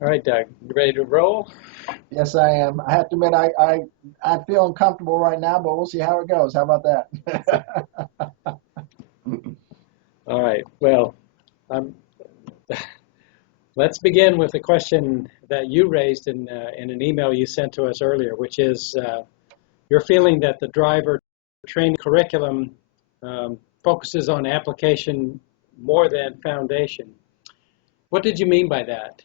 All right, Doug, you ready to roll? Yes, I am. I have to admit, I feel uncomfortable right now, but we'll see how it goes. How about that? All right. Well, um, let's begin with a question that you raised in an email you sent to us earlier, which is your feeling that the driver training curriculum focuses on application more than foundation. What did you mean by that?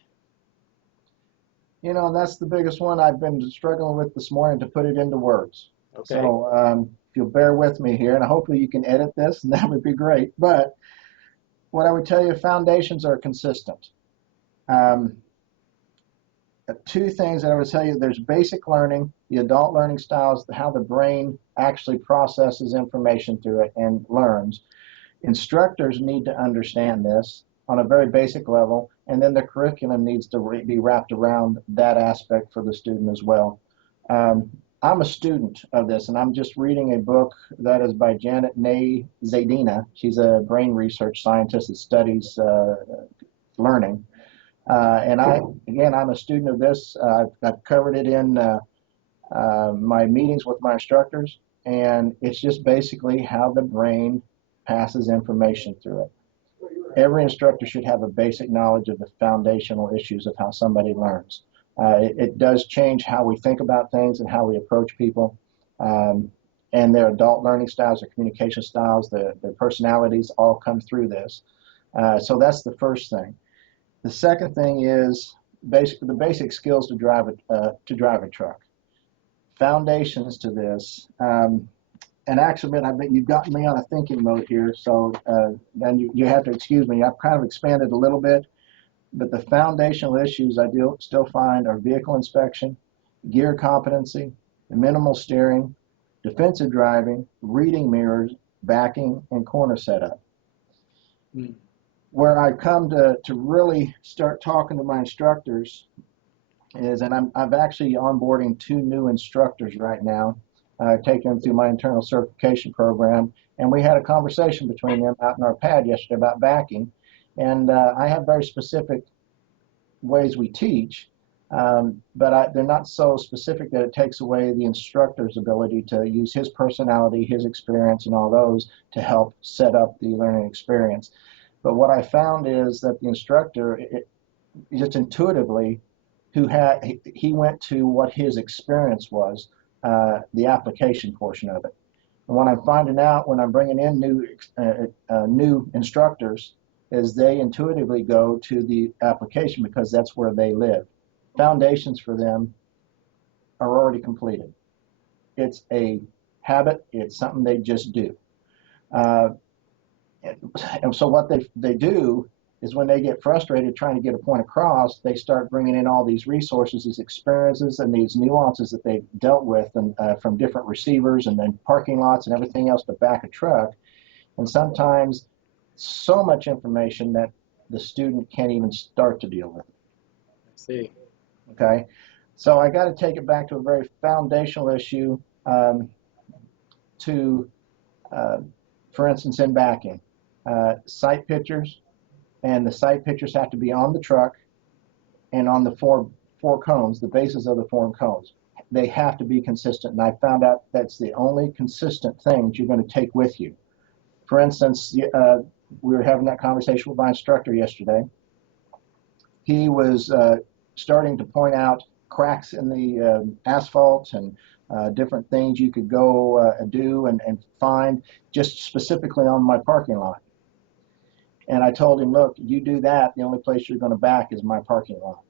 That's the biggest one I've been struggling with this morning to put it into words. Okay. So if you'll bear with me here, and hopefully you can edit this, and that would be great. But what I would tell you, foundations are consistent. Um, Two things that I would tell you, there's basic learning, the adult learning styles, how the brain actually processes information through it and learns. Instructors need to understand this on a very basic level, and then the curriculum needs to be wrapped around that aspect for the student as well. Um, I'm a student of this, and I'm just reading a book that is by Janet Ney Zadina. She's a brain research scientist that studies learning. And I'm a student of this. I've covered it in my meetings with my instructors, and it's just basically how the brain passes information through it. Every instructor should have a basic knowledge of the foundational issues of how somebody learns. It does change how we think about things and how we approach people. Um, and their adult learning styles, their communication styles, their personalities all come through this. So that's the first thing. The second thing is basically the basic skills to drive a truck. Foundations to this. And actually, I bet you've gotten me on a thinking mode here, so then you have to excuse me. I've kind of expanded a little bit, but the foundational issues I do still find are vehicle inspection, gear competency, minimal steering, defensive driving, reading mirrors, backing, and corner setup. Mm. Where I come to really start talking to my instructors is, and I've actually onboarding two new instructors right now, taking them through my internal certification program, and we had a conversation between them out in our pad yesterday about backing, and I have very specific ways we teach, but they're not so specific that it takes away the instructor's ability to use his personality, his experience, and all those to help set up the learning experience. But what I found is that the instructor, just intuitively, he went to what his experience was, the application portion of it. And what I'm finding out when I'm bringing in new instructors is they intuitively go to the application because that's where they live. Foundations for them are already completed. It's a habit. It's something they just do. Uh, and so what they do is when they get frustrated trying to get a point across, they start bringing in all these resources, these experiences, and these nuances that they've dealt with and from different receivers and then parking lots and everything else to back a truck. And sometimes so much information that the student can't even start to deal with. I see. Okay, so I got to take it back to a very foundational issue. To, uh, for instance, in backing, sight pictures, and the sight pictures have to be on the truck and on the four cones, the bases of the four cones. They have to be consistent, and I found out that's the only consistent thing that you're going to take with you. For instance, we were having that conversation with my instructor yesterday. He was starting to point out cracks in the asphalt and different things you could go do and find just specifically on my parking lot. And I told him, look, you do that, the only place you're going to back is my parking lot.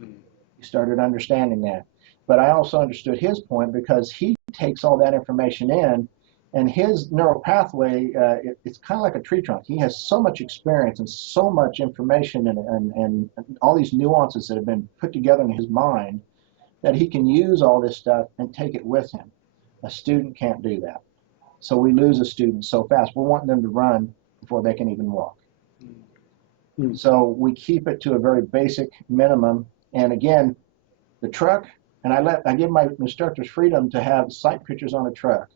Mm. He started understanding that. But I also understood his point because he takes all that information in, and his neural pathway, it's kind of like a tree trunk. He has so much experience and so much information and all these nuances that have been put together in his mind that he can use all this stuff and take it with him. A student can't do that. So we lose a student so fast. We're wanting them to run before they can even walk. Mm. So we keep it to a very basic minimum. And again, the truck, and I give my instructors freedom to have sight pictures on a truck.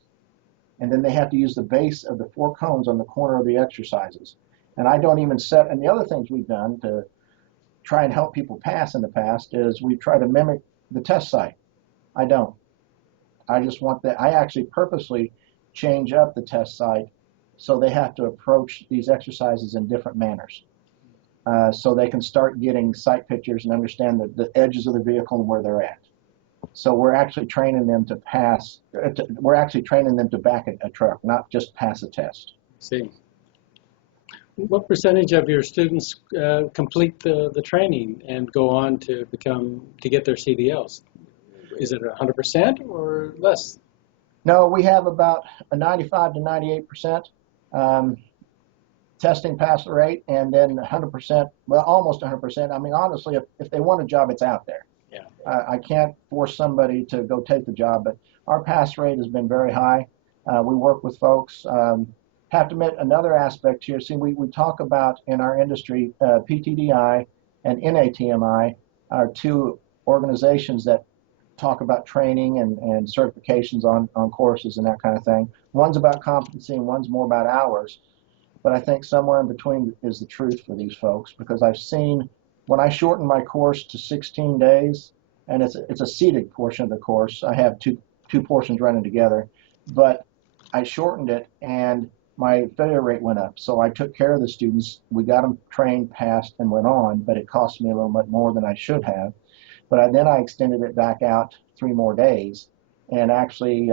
And then they have to use the base of the four cones on the corner of the exercises. And I don't even set, and the other things we've done to try and help people pass in the past is we try to mimic the test site. I don't. I just want that. I actually purposely change up the test site so they have to approach these exercises in different manners. So they can start getting sight pictures and understand the edges of the vehicle and where they're at. So we're actually training them to pass. We're actually training them to back a truck, not just pass a test. See. What percentage of your students complete the training and go on to get their CDLs? Is it 100% or less? No, we have about a 95 to 98% testing pass rate, and then 100%, well, almost 100%. I mean, honestly, if they want a job, it's out there. Yeah. I can't force somebody to go take the job, but our pass rate has been very high. We work with folks. Have to admit another aspect here. See, we talk about in our industry, PTDI and NATMI are two organizations that talk about training and certifications on courses and that kind of thing. One's about competency and one's more about hours. But I think somewhere in between is the truth for these folks, because I've seen when I shorten my course to 16 days, and it's a seated portion of the course. I have two portions running together, but I shortened it and my failure rate went up. So I took care of the students. We got them trained, passed, and went on, but it cost me a little bit more than I should have. But then I extended it back out 3 more days and actually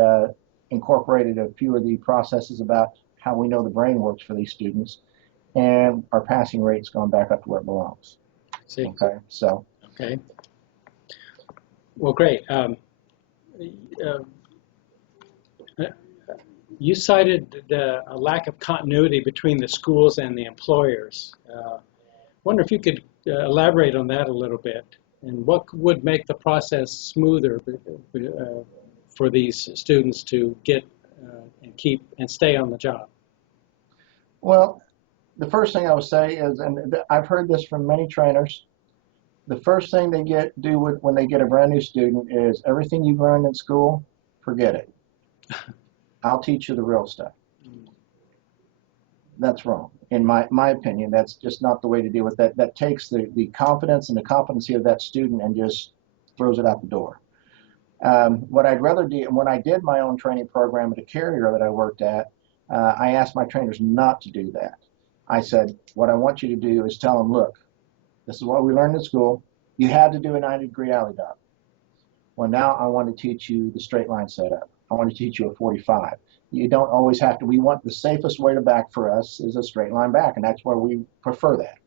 incorporated a few of the processes about how we know the brain works for these students, and our passing rate's gone back up to where it belongs. See. Okay, so. Okay. Well, great. You cited a lack of continuity between the schools and the employers. Wonder if you could elaborate on that a little bit, and what would make the process smoother for these students to get and keep and stay on the job? Well, the first thing I would say is, and I've heard this from many trainers, the first thing they do when they get a brand new student is everything you've learned in school, forget it. I'll teach you the real stuff. That's wrong. In my opinion, that's just not the way to deal with that. That takes the confidence and the competency of that student and just throws it out the door. What I'd rather do, when I did my own training program at a carrier that I worked at, I asked my trainers not to do that. I said, what I want you to do is tell them, look, this is what we learned in school. You had to do a 90-degree alley dot. Well, now I want to teach you the straight line setup. I want to teach you a 45. You don't always have to. We want the safest way to back for us is a straight line back, and that's why we prefer that.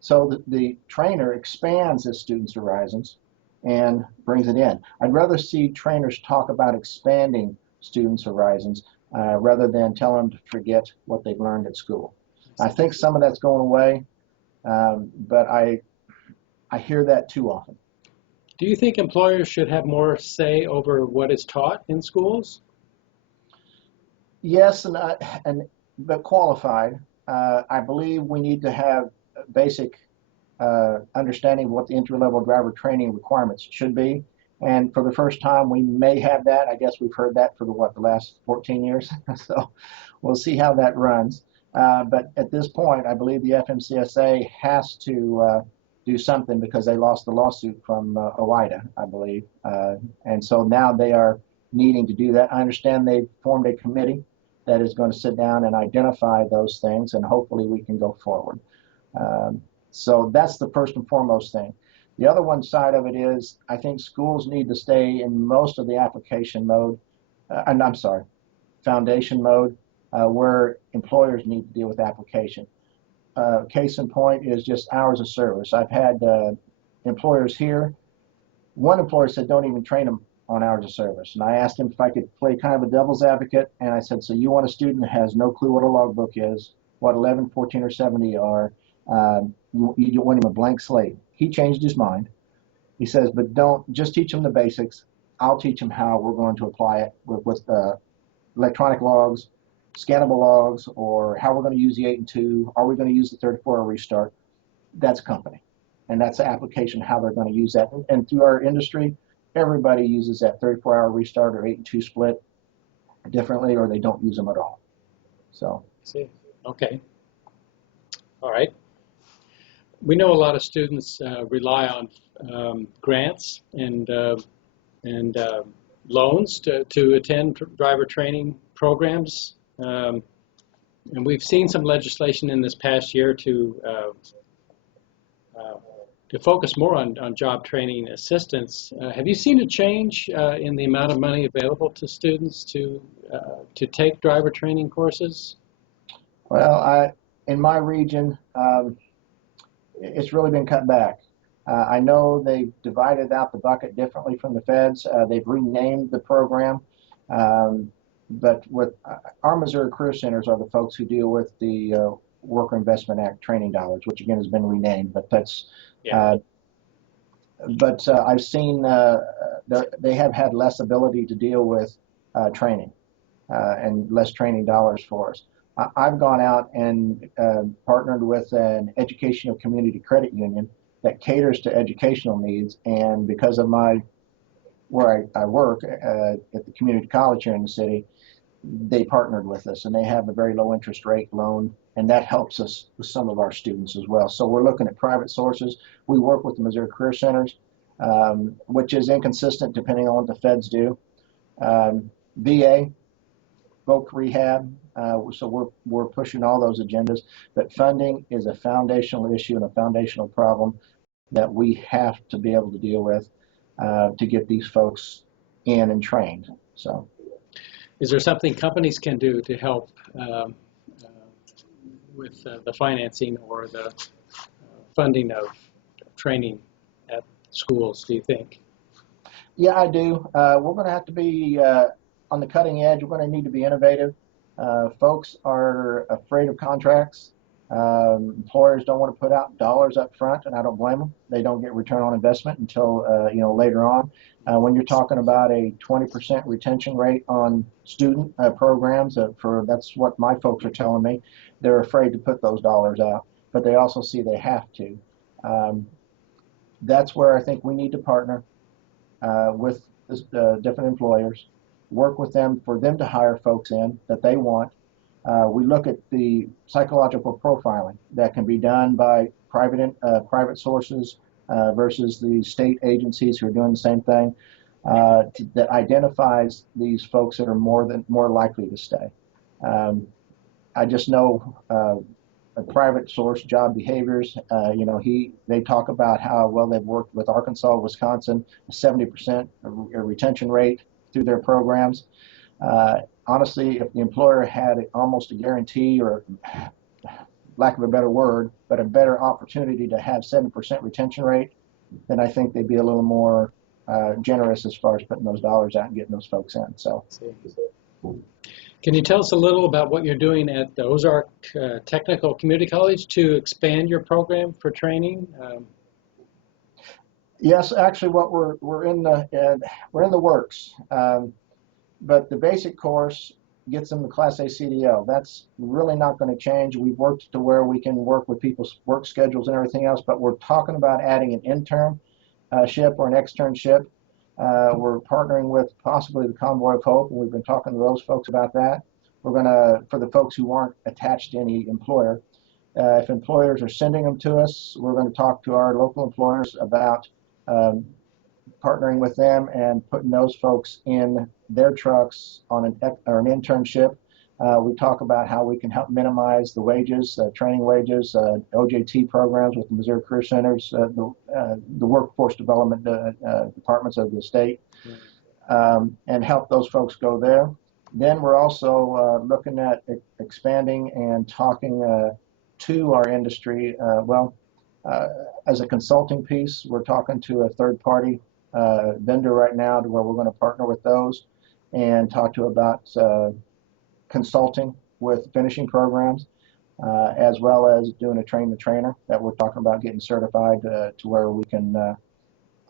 So the trainer expands his students' horizons and brings it in. I'd rather see trainers talk about expanding students' horizons rather than tell them to forget what they've learned at school. I think some of that's going away, but I hear that too often. Do you think employers should have more say over what is taught in schools? Yes, but qualified. I believe we need to have basic understanding of what the entry-level driver training requirements should be. And for the first time, we may have that. I guess we've heard that for the last 14 years. So we'll see how that runs. But at this point, I believe the FMCSA has to do something because they lost the lawsuit from OIDA, I believe. And so now they are needing to do that. I understand they've formed a committee that is going to sit down and identify those things, and hopefully we can go forward. So that's the first and foremost thing. The other one side of it is I think schools need to stay in most of the application mode, foundation mode, where employers need to deal with application. Case in point is just hours of service. I've had employers here. One employer said don't even train them on hours of service. And I asked him if I could play kind of a devil's advocate, and I said, so you want a student that has no clue what a logbook is, what 11, 14, or 70 are, you want him a blank slate. He changed his mind. He says, but don't just teach him the basics. I'll teach him how we're going to apply it with electronic logs, scannable logs, or how we're going to use the 8 and 2. Are we going to use the 34-hour restart? That's company. And that's the application, how they're going to use that. And through our industry, everybody uses that 34-hour restart or 8 and 2 split differently, or they don't use them at all. So. See. Okay. All right. we know a lot of students rely on grants and loans to attend driver training programs. And we've seen some legislation in this past year to focus more on job training assistance. Have you seen a change in the amount of money available to students to take driver training courses? Well, in my region, it's really been cut back. I know they've divided out the bucket differently from the feds. They've renamed the program. But with our Missouri Career Centers are the folks who deal with the Worker Investment Act training dollars, which again has been renamed. But that's, Yeah. I've seen they have had less ability to deal with training and less training dollars for us. I've gone out and partnered with an educational community credit union that caters to educational needs, and because of where I work at the community college here in the city, they partnered with us, and they have a very low interest rate loan, and that helps us with some of our students as well. So we're looking at private sources. We work with the Missouri Career Centers, which is inconsistent depending on what the feds do. VA, voc rehab, so we're pushing all those agendas, but funding is a foundational issue and a foundational problem that we have to be able to deal with to get these folks in and trained. So, is there something companies can do to help with the financing or the funding of training at schools, do you think? Yeah, I do. We're going to have to be on the cutting edge. We're going to need to be innovative. Folks are afraid of contracts. Employers don't want to put out dollars up front, and I don't blame them. They don't get return on investment until later on. When you're talking about a 20% retention rate on student programs, that's what my folks are telling me. They're afraid to put those dollars out, but they also see they have to. That's where I think we need to partner with different employers, work with them for them to hire folks in that they want. We look at the psychological profiling that can be done by private sources versus the state agencies who are doing the same thing that identifies these folks that are more likely to stay. I just know a private source, Job Behaviors. They talk about how well they've worked with Arkansas, Wisconsin, a 70% retention rate through their programs. Honestly, if the employer had almost a guarantee, or lack of a better word, but a better opportunity to have 7% retention rate, then I think they'd be a little more generous as far as putting those dollars out and getting those folks in. So, can you tell us a little about what you're doing at the Ozark Technical Community College to expand your program for training? Yes, actually, what we're in the works. But the basic course gets them the Class A CDL. That's really not going to change. We've worked to where we can work with people's work schedules and everything else, but we're talking about adding an internship or an externship. We're partnering with possibly the Convoy of Hope, and we've been talking to those folks about that. We're going to, for the folks who aren't attached to any employer, if employers are sending them to us, we're going to talk to our local employers about partnering with them and putting those folks in their trucks on an internship. We talk about how we can help minimize the wages, training wages, OJT programs with the Missouri Career Centers, the workforce development departments of the state, and help those folks go there. Then we're also looking at expanding and talking to our industry. As a consulting piece, we're talking to a third-party vendor right now to where we're going to partner with those and talk to about consulting with finishing programs, as well as doing a train-the-trainer that we're talking about getting certified to where we can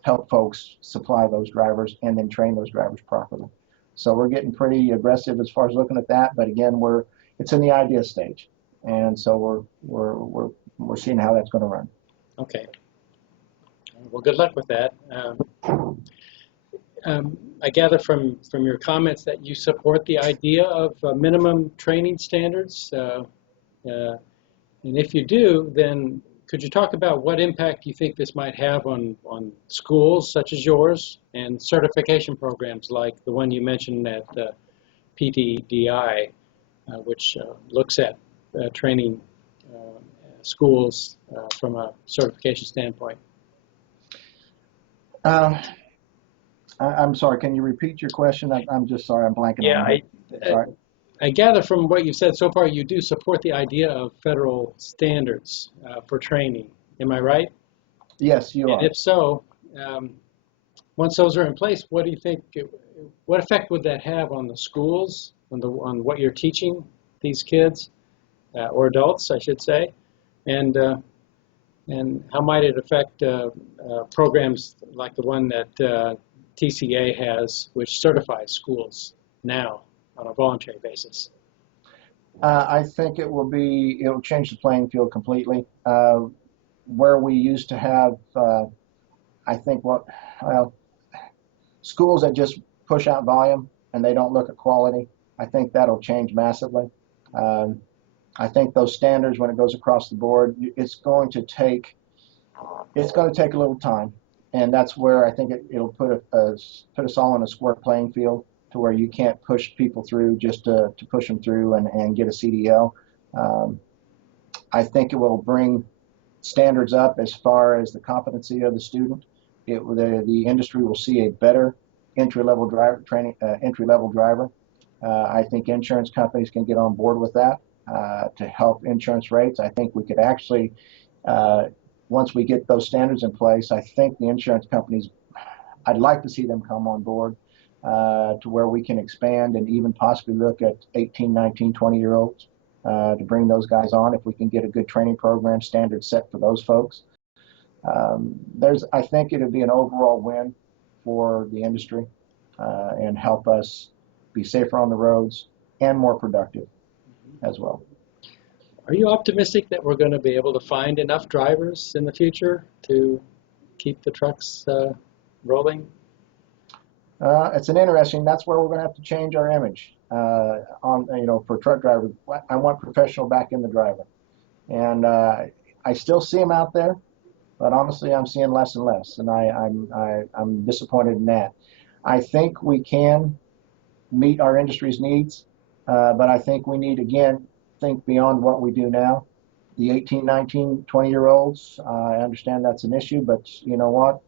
help folks supply those drivers and then train those drivers properly. So we're getting pretty aggressive as far as looking at that, but again, it's in the idea stage, and so we're seeing how that's going to run. Okay. Well, good luck with that. I gather from your comments that you support the idea of minimum training standards. And if you do, then could you talk about what impact you think this might have on schools such as yours and certification programs like the one you mentioned at PTDI, which looks at training schools from a certification standpoint? I'm sorry, can you repeat your question? I'm just sorry, I'm blanking on it. Sorry. I gather from what you've said so far, you do support the idea of federal standards for training. Am I right? Yes, you are. And if so, once those are in place, what do you think? What effect would that have on the schools, on what you're teaching these kids or adults, I should say, and how might it affect programs like the one that TCA has, which certifies schools now on a voluntary basis? I think it'll change the playing field completely. Where we used to have, I think schools that just push out volume and they don't look at quality, I think that'll change massively. I think those standards, when it goes across the board, it's going to take a little time, and that's where I think it'll put us all on a square playing field, to where you can't push people through just to push them through and get a CDL. I think it will bring standards up as far as the competency of the student. The industry will see a better entry-level driver. I think insurance companies can get on board with that to help insurance rates. I think we could actually, once we get those standards in place, I think the insurance companies, I'd like to see them come on board to where we can expand and even possibly look at 18, 19, 20-year-olds to bring those guys on if we can get a good training program standard set for those folks. I think it would be an overall win for the industry and help us be safer on the roads and more productive as well. Are you optimistic that we're going to be able to find enough drivers in the future to keep the trucks rolling? It's that's where we're going to have to change our image for truck drivers. I want professional back in the driver, and I still see them out there, but honestly, I'm seeing less and less, and I'm disappointed in that. I think we can meet our industry's needs, but I think we need, again, think beyond what we do now. The 18, 19, 20-year-olds, I understand that's an issue, but you know what?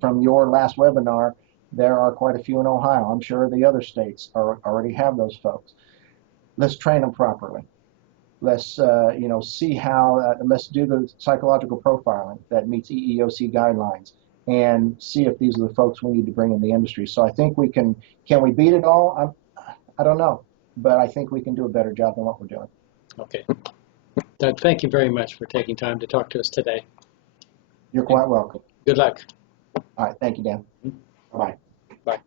From your last webinar, there are quite a few in Ohio. I'm sure the other states already have those folks. Let's train them properly. Let's see how. Let's do the psychological profiling that meets EEOC guidelines, and see if these are the folks we need to bring in the industry. So I think we can. Can we beat it all? I don't know, but I think we can do a better job than what we're doing. Okay. Doug, thank you very much for taking time to talk to us today. You're quite welcome. Good luck. All right. Thank you, Dan. Bye. Bye.